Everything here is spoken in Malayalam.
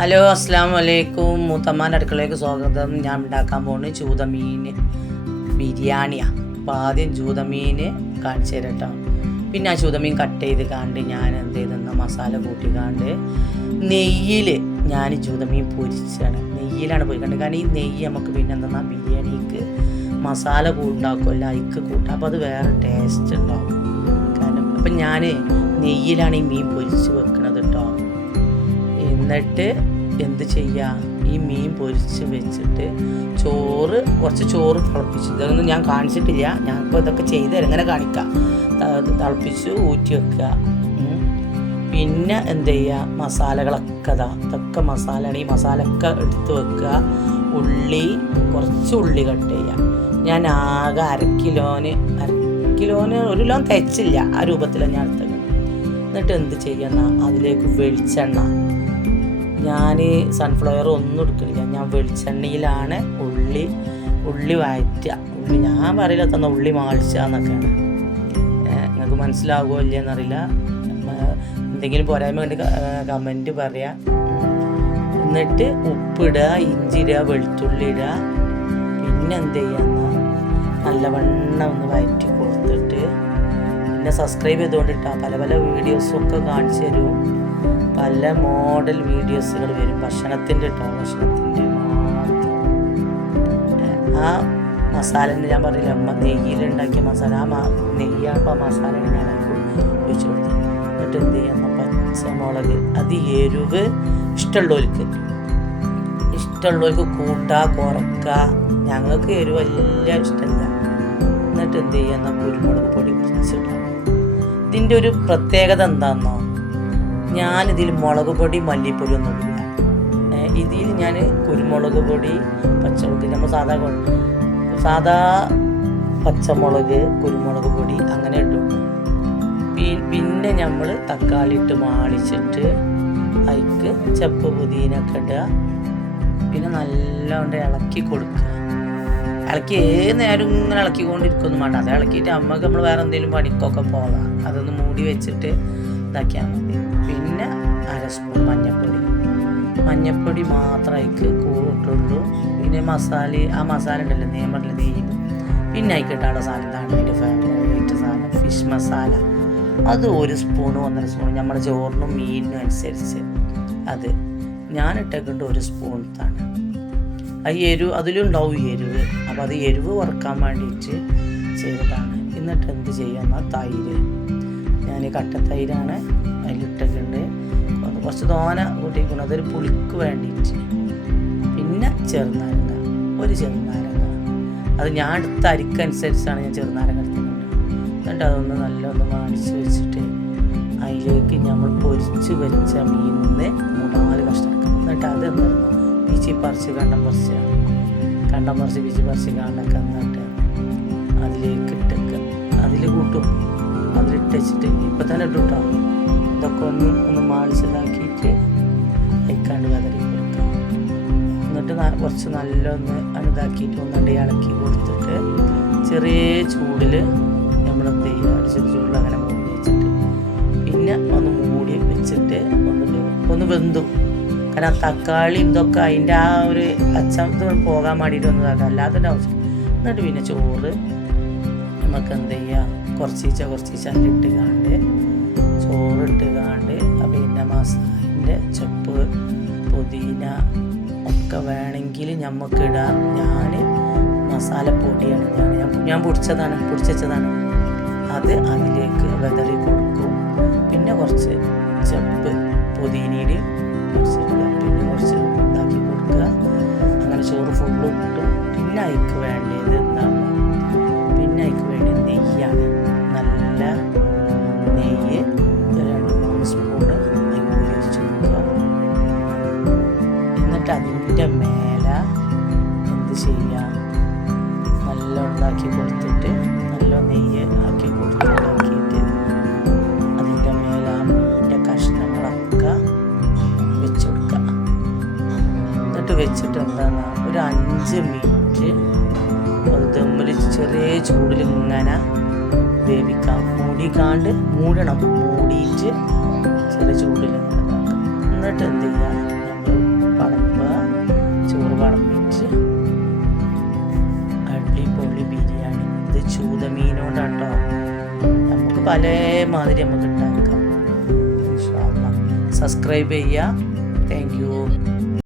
ഹലോ അസ്സാം വലൈക്കും മൂത്തമ്മാന്റെ അടുക്കളയിലേക്ക് സ്വാഗതം. ഞാൻ ഉണ്ടാക്കാൻ പോകുന്നത് ചൂതമീൻ ബിരിയാണിയാണ് അപ്പോൾ ആദ്യം ചൂതമീൻ കാണിച്ചു തരാം കേട്ടോ പിന്നെ ആ ചൂതമീൻ കട്ട് ചെയ്ത് കാണ്ട് ഞാൻ എന്ത് ചെയ്തെന്ന മസാല കൂട്ടി കാണ്ട് നെയ്യിൽ ഞാൻ ചൂതമീൻ പൊരിച്ചാണ് നെയ്യിലാണ് പൊരിക്കേണ്ടത് കാരണം ഈ നെയ്യ് നമുക്ക് പിന്നെ എന്തെന്നാ? ബിരിയാണിക്ക് മസാല ഉണ്ടാക്കുമല്ലോ അയക്ക് കൂട്ടാം. അപ്പോൾ അത് വേറെ ടേസ്റ്റ് ഉണ്ടാവും കാരണം അപ്പം ഞാൻ നെയ്യിലാണ് ഈ മീൻ പൊരിച്ച് വെക്കണത് കേട്ടോ എന്നിട്ട് എന്ത് ചെയ്യുക ഈ മീൻ പൊരിച്ച് വെച്ചിട്ട് ചോറ് കുറച്ച് ചോറ് തിളപ്പിച്ചു. ഇതൊന്നും ഞാൻ കാണിച്ചിട്ടില്ല. ഞാനിപ്പോൾ ഇതൊക്കെ ചെയ്ത് എങ്ങനെ കാണിക്കാം. തിളപ്പിച്ച് ഊറ്റി വെക്കുക. പിന്നെ എന്ത് ചെയ്യുക മസാലകളൊക്കെ ഇതാ. ഇതൊക്കെ മസാലയാണ്. ഈ മസാലയൊക്കെ എടുത്ത് വെക്കുക. ഉള്ളി കുറച്ച് ഉള്ളി കട്ട് ചെയ്യുക ഞാൻ ആകെ അര കിലോന് അര കിലോന് ഒരു കിലോ തികച്ചില്ല ആ രൂപത്തിലാണ് ഞാൻ എടുത്തത്. എന്നിട്ട് എന്ത് ചെയ്യുന്ന അതിലേക്ക് വെളിച്ചെണ്ണ ഞാൻ സൺഫ്ലവർ ഒന്നും എടുക്കില്ല ഞാൻ വെളിച്ചെണ്ണയിലാണ് ഉള്ളി ഉള്ളി വഴറ്റുക. ഉള്ളി ഞാൻ പറയില്ല തന്ന ഉള്ളി മാളിച്ച എന്നൊക്കെയാണ്. നിങ്ങൾക്ക് മനസ്സിലാകുമോ ഇല്ലയെന്നറിയില്ല എന്തെങ്കിലും പോരായ്മ കണ്ട് കമന്റ് പറയാം. എന്നിട്ട് ഉപ്പിടുക ഇഞ്ചി ഇടുക വെളുത്തുള്ളി ഇടുക. പിന്നെ എന്ത് ചെയ്യാന്ന് നല്ലവണ്ണം ഒന്ന് വയറ്റി കൊടുത്തിട്ട് പിന്നെ സബ്സ്ക്രൈബ് ചെയ്തുകൊണ്ടിട്ടാ. പല പല വീഡിയോസും ഒക്കെ കാണിച്ചു തരും. പല മോഡൽ വീഡിയോസുകൾ വരും. ഭക്ഷണത്തിന്റെ കേട്ടോ ഭക്ഷണത്തിന്റെ ആ മസാല ഞാൻ പറയില്ല നെയ്യിലുണ്ടാക്കിയ മസാല. ആ നെയ്യാകുമ്പോൾ ആ മസാല ഞാൻ ഒഴിച്ചു കൊടുത്തു. എന്നിട്ട് എന്ത് ചെയ്യാം? പച്ചമുളക് അത് എരിവ് ഇഷ്ടമുള്ളവർക്ക് ഇഷ്ടമുള്ളവർക്ക് കൂട്ടാ കുറക്ക. ഞങ്ങൾക്ക് എരിവ് വലിയ ഇഷ്ടമില്ല എന്നിട്ട് എന്ത് ചെയ്യാം? കുരുമുളക് പൊടി കുറച്ചിട്ടാം ഇതിന്റെ ഒരു പ്രത്യേകത എന്താണെന്നോ ഞാനിതിൽ മുളക് പൊടി മല്ലിപ്പൊടി ഒന്നും ഇടില്ല. ഇതിൽ ഞാൻ കുരുമുളക് പൊടി പച്ചമുളക് നമ്മൾ സാധാ സാധാ പച്ചമുളക് കുരുമുളക് പൊടി അങ്ങനെ ഇട്ടു പിന്നെ നമ്മൾ തക്കാളി ഇട്ട് മാളിച്ചിട്ട് അതിക്ക് ചപ്പ് പുതിനൊക്കെ ഇടുക. പിന്നെ നല്ലോണ്ട് ഇളക്കി കൊടുക്കുക. ഇളക്കി ഏത് നേരം ഇങ്ങനെ ഇളക്കിക്കൊണ്ടിരിക്കൊന്നും വേണ്ട. അത് ഇളക്കിയിട്ട് അമ്മയ്ക്ക് നമ്മൾ വേറെ എന്തെങ്കിലും പണിക്കൊക്കെ പോകാം. അതൊന്ന് മൂടി വെച്ചിട്ട് ഇതാക്കിയാൽ മതി. അര സ്പൂൺ മഞ്ഞൾപ്പൊടി മഞ്ഞൾപ്പൊടി മാത്രമേ അതിക്ക് കൂട്ടുള്ളൂ പിന്നെ മസാല ആ മസാല ഉണ്ടല്ലോ നെയ്മറിൽ നെയ്യ്. പിന്നെ അതിക്കിട്ടാനുള്ള സാധനം ഇതാണ് അതിന്റെ ഫേവറേറ്റ് സാധനം ഫിഷ് മസാല അത് ഒരു സ്പൂണും ഒന്നര സ്പൂൺ. നമ്മുടെ ചോറിനും മീനിനും അനുസരിച്ച് അത്. ഞാൻ ഇട്ടേക്കൊണ്ട് ഒരു സ്പൂൺ താണ് ആ എരിവ് അതിലുണ്ടാവും എരിവ്. അപ്പോൾ അത് എരിവ് വറുക്കാൻ വേണ്ടിയിട്ട് ചെയ്തതാണ്. എന്നിട്ട് എന്ത് ചെയ്യുന്ന തൈര്. ഞാൻ അതിലിട്ടിട്ടുണ്ട് അത് കുറച്ച് തോന കൂട്ടിയിരിക്കണം അതൊരു പുളിക്ക് വേണ്ടിയിട്ട്. പിന്നെ ചെറുനാരങ്ങ. ഒരു ചെറുനാരങ്ങ. അത് ഞാൻ എടുത്ത അരിക്കനുസരിച്ചാണ് ഞാൻ ചെറുനാരങ്ങ എടുത്തിട്ടുണ്ട് എന്നിട്ട് അതൊന്ന് നല്ലൊന്ന് മാണിച്ച് വെച്ചിട്ട് അതിലേക്ക് നമ്മൾ പൊരിച്ച് വെച്ച മീനിന്ന് മൂന്നാൽ കഷ്ണം എന്നിട്ട് അത് എന്തായിരുന്നു പീച്ചി പറിച്ച് കണ്ടം പറിച്ച്. കണ്ടം പറിച്ച് പീച്ചി പറിച്ച് കണ്ടൊക്കെ എന്നിട്ട് അതിലേക്ക് ഇട്ടൊക്കെ. അതിൽ കൂട്ടും. അതിലിട്ട് വെച്ചിട്ട് ഇപ്പം തന്നെ ഇട്ടു ഇതൊക്കെ ഒന്ന് ഒന്ന് കുറച്ച് നല്ലൊന്ന് അണിതാക്കിയിട്ട് ഒന്നണ്ട് ഇളക്കി കൊടുത്തിട്ട് ചെറിയ ചൂടിൽ നമ്മൾ എന്ത് ചെയ്യുക? ഒരു ചെറിയ ചൂടിൽ അങ്ങനെ മൂടി വെച്ചിട്ട്. പിന്നെ ഒന്ന് മൂടി വെച്ചിട്ട് ഒന്ന് ഒന്ന് വെന്തു. കാരണം തക്കാളി ഇതൊക്കെ അതിന്റെ ആ ഒരു അച്ചമത്ത് പോകാൻ വേണ്ടിയിട്ട് ഒന്ന് ഇതാക്കാം അല്ലാതെ ഒരു ആവശ്യം. എന്നിട്ട് പിന്നെ ചോറ് നമുക്ക് എന്ത് ചെയ്യുക? കുറച്ചീച്ച കുറച്ചീച്ച അതിലിട്ട് കാണ്ട് ചോറിട്ട് കാണ്ട് ഒക്കെ വേണമെങ്കിൽ നമുക്ക് ഇടാം. ഞാൻ മസാല പൊടിയാണ് ഞാൻ. ഞാൻ പൊടിച്ചതാണ് പൊടിച്ചതാണ് അത് അതിലേക്ക് വെതറി കൊടുക്കും. പിന്നെ കുറച്ച് ചപ്പ് പൊതിനീര് കുറച്ച് പിന്നെ കുറച്ച് ഇതാക്കി കൊടുക്കുക. വെച്ചിട്ട് എന്താണ് ഒരു അഞ്ച് മിനിറ്റ് തമ്മിൽ ചെറിയ ചൂടിൽ ഇങ്ങനെ വേവിക്കാം. മൂടിക്കാണ്ട് മൂടണം. മൂടിയിട്ട് ചെറിയ ചൂടിൽ എന്നിട്ട് എന്ത് ചെയ്യുക നമ്മൾ വളമ്പുക ചോറ് വളമ്പിച്ച് അടിപൊളി ബിരിയാണി. ഇത് ചൂതമീനോടാട്ടോ. നമുക്ക് പല മാതിരി നമുക്ക് ഉണ്ടാക്കാം സബ്സ്ക്രൈബ് ചെയ്യുക താങ്ക് യു.